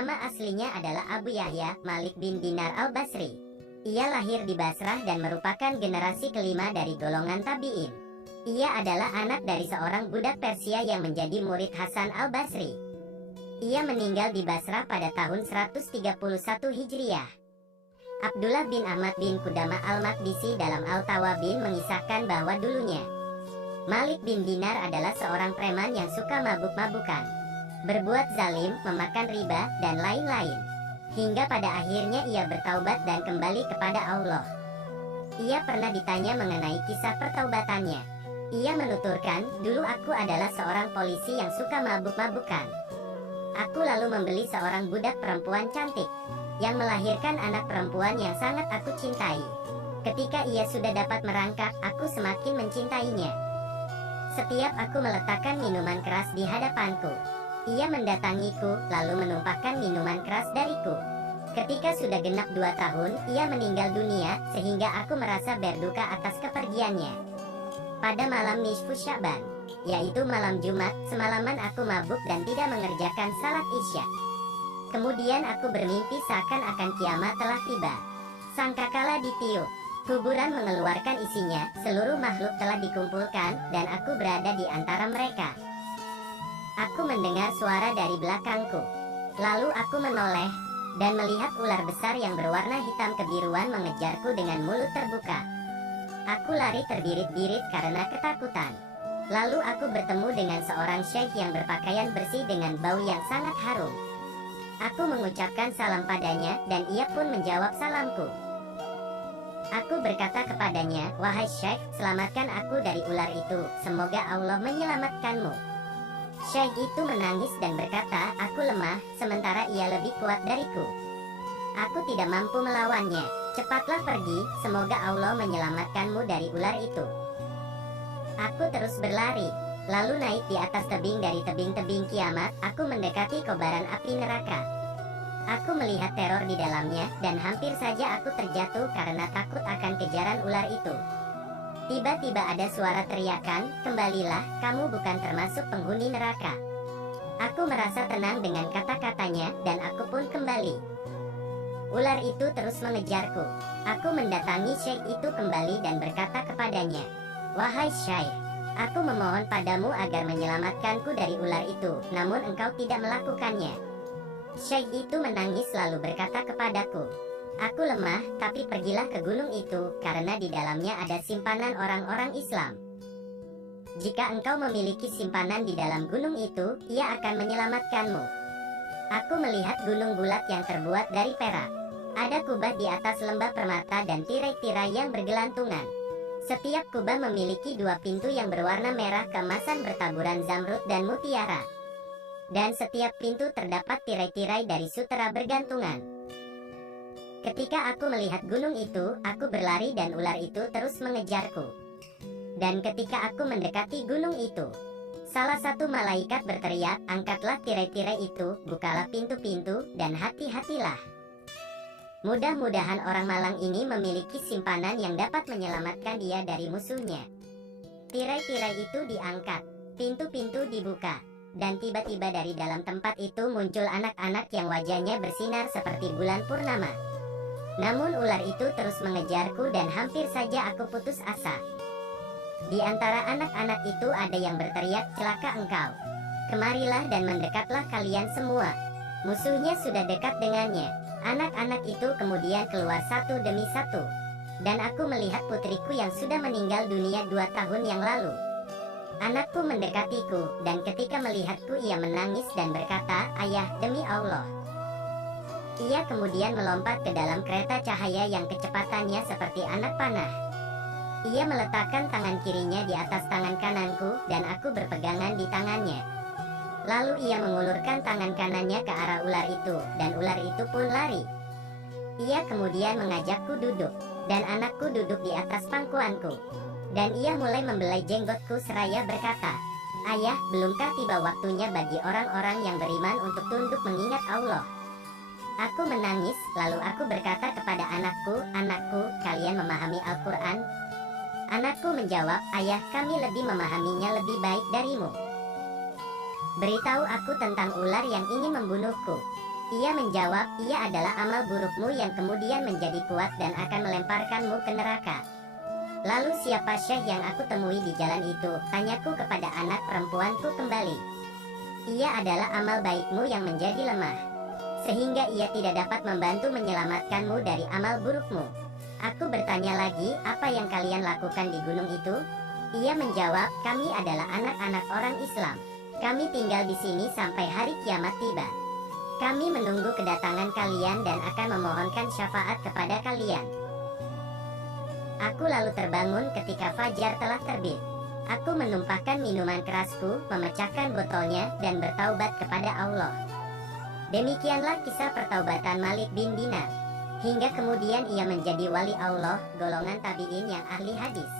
Nama aslinya adalah Abu Yahya Malik bin Dinar al-Basri. Ia lahir di Basrah dan merupakan generasi kelima dari golongan tabi'in. Ia adalah anak dari seorang budak Persia yang menjadi murid Hasan al-Basri. Ia meninggal di Basrah pada tahun 131 Hijriah. Abdullah bin Ahmad bin Qudamah al-Maqdisi dalam Al-Tawabin mengisahkan bahwa dulunya Malik bin Dinar adalah seorang preman yang suka mabuk-mabukan, berbuat zalim, memakan riba, dan lain-lain. Hingga pada akhirnya ia bertaubat dan kembali kepada Allah. Ia pernah ditanya mengenai kisah pertaubatannya. Ia menuturkan, dulu aku adalah seorang polisi yang suka mabuk-mabukan. Aku lalu membeli seorang budak perempuan cantik, yang melahirkan anak perempuan yang sangat aku cintai. Ketika ia sudah dapat merangkak, aku semakin mencintainya. Setiap aku meletakkan minuman keras di hadapanku, ia mendatangiku, lalu menumpahkan minuman keras dariku. Ketika sudah genap 2 tahun, ia meninggal dunia, sehingga aku merasa berduka atas kepergiannya. Pada malam nisfu Sya'ban, yaitu malam Jumat, semalaman aku mabuk dan tidak mengerjakan salat Isya. Kemudian aku bermimpi seakan-akan kiamat telah tiba. Sangkakala ditiup, kuburan mengeluarkan isinya, seluruh makhluk telah dikumpulkan, dan aku berada di antara mereka. Aku mendengar suara dari belakangku. Lalu aku menoleh, dan melihat ular besar yang berwarna hitam kebiruan mengejarku dengan mulut terbuka. Aku lari terbirit-birit karena ketakutan. Lalu aku bertemu dengan seorang syekh yang berpakaian bersih dengan bau yang sangat harum. Aku mengucapkan salam padanya, dan ia pun menjawab salamku. Aku berkata kepadanya, "Wahai Syekh, selamatkan aku dari ular itu, semoga Allah menyelamatkanmu." Syekh itu menangis dan berkata, "Aku lemah, sementara ia lebih kuat dariku. Aku tidak mampu melawannya. Cepatlah pergi, semoga Allah menyelamatkanmu dari ular itu." Aku terus berlari, lalu naik di atas tebing dari tebing-tebing kiamat. Aku mendekati kobaran api neraka. Aku melihat teror di dalamnya, dan hampir saja aku terjatuh karena takut akan kejaran ular itu. Tiba-tiba ada suara teriakan, "Kembalilah, kamu bukan termasuk penghuni neraka." Aku merasa tenang dengan kata-katanya, dan aku pun kembali. Ular itu terus mengejarku. Aku mendatangi syekh itu kembali dan berkata kepadanya, "Wahai syekh, aku memohon padamu agar menyelamatkanku dari ular itu, namun engkau tidak melakukannya." Syekh itu menangis lalu berkata kepadaku, "Aku lemah, tapi pergilah ke gunung itu, karena di dalamnya ada simpanan orang-orang Islam. Jika engkau memiliki simpanan di dalam gunung itu, ia akan menyelamatkanmu." Aku melihat gunung bulat yang terbuat dari perak. Ada kubah di atas lembah permata dan tirai-tirai yang bergelantungan. Setiap kubah memiliki 2 pintu yang berwarna merah keemasan bertaburan zamrud dan mutiara. Dan setiap pintu terdapat tirai-tirai dari sutera bergantungan. Ketika aku melihat gunung itu, aku berlari dan ular itu terus mengejarku. Dan ketika aku mendekati gunung itu, salah satu malaikat berteriak, "Angkatlah tirai-tirai itu, bukalah pintu-pintu, dan hati-hatilah. Mudah-mudahan orang malang ini memiliki simpanan yang dapat menyelamatkan dia dari musuhnya." Tirai-tirai itu diangkat, pintu-pintu dibuka, dan tiba-tiba dari dalam tempat itu muncul anak-anak yang wajahnya bersinar seperti bulan purnama. Namun ular itu terus mengejarku dan hampir saja aku putus asa. Di antara anak-anak itu ada yang berteriak, "Celaka engkau! Kemarilah dan mendekatlah kalian semua. Musuhnya sudah dekat dengannya." Anak-anak itu kemudian keluar satu demi satu, dan aku melihat putriku yang sudah meninggal dunia 2 tahun yang lalu. Anakku mendekatiku, dan ketika melihatku ia menangis dan berkata, "Ayah, demi Allah." Ia kemudian melompat ke dalam kereta cahaya yang kecepatannya seperti anak panah. Ia meletakkan tangan kirinya di atas tangan kananku, dan aku berpegangan di tangannya. Lalu ia mengulurkan tangan kanannya ke arah ular itu, dan ular itu pun lari. Ia kemudian mengajakku duduk, dan anakku duduk di atas pangkuanku. Dan ia mulai membelai jenggotku seraya berkata, "Ayah, belumkah tiba waktunya bagi orang-orang yang beriman untuk tunduk mengingat Allah?" Aku menangis, lalu aku berkata kepada anakku, "Anakku, kalian memahami Al-Quran?" Anakku menjawab, "Ayah, kami lebih memahaminya lebih baik darimu. Beritahu aku tentang ular yang ingin membunuhku." Ia menjawab, ia adalah amal burukmu yang kemudian menjadi kuat dan akan melemparkanmu ke neraka. Lalu siapa syekh yang aku temui di jalan itu? Tanyaku kepada anak perempuanku kembali. Ia adalah amal baikmu yang menjadi lemah, sehingga ia tidak dapat membantu menyelamatkanmu dari amal burukmu. Aku bertanya lagi, apa yang kalian lakukan di gunung itu? Ia menjawab, kami adalah anak-anak orang Islam. Kami tinggal di sini sampai hari kiamat tiba. Kami menunggu kedatangan kalian dan akan memohonkan syafaat kepada kalian. Aku lalu terbangun ketika fajar telah terbit. Aku menumpahkan minuman kerasku, memecahkan botolnya, dan bertaubat kepada Allah. Demikianlah kisah pertaubatan Malik bin Dinar. Hingga kemudian ia menjadi wali Allah, golongan tabi'in yang ahli hadis.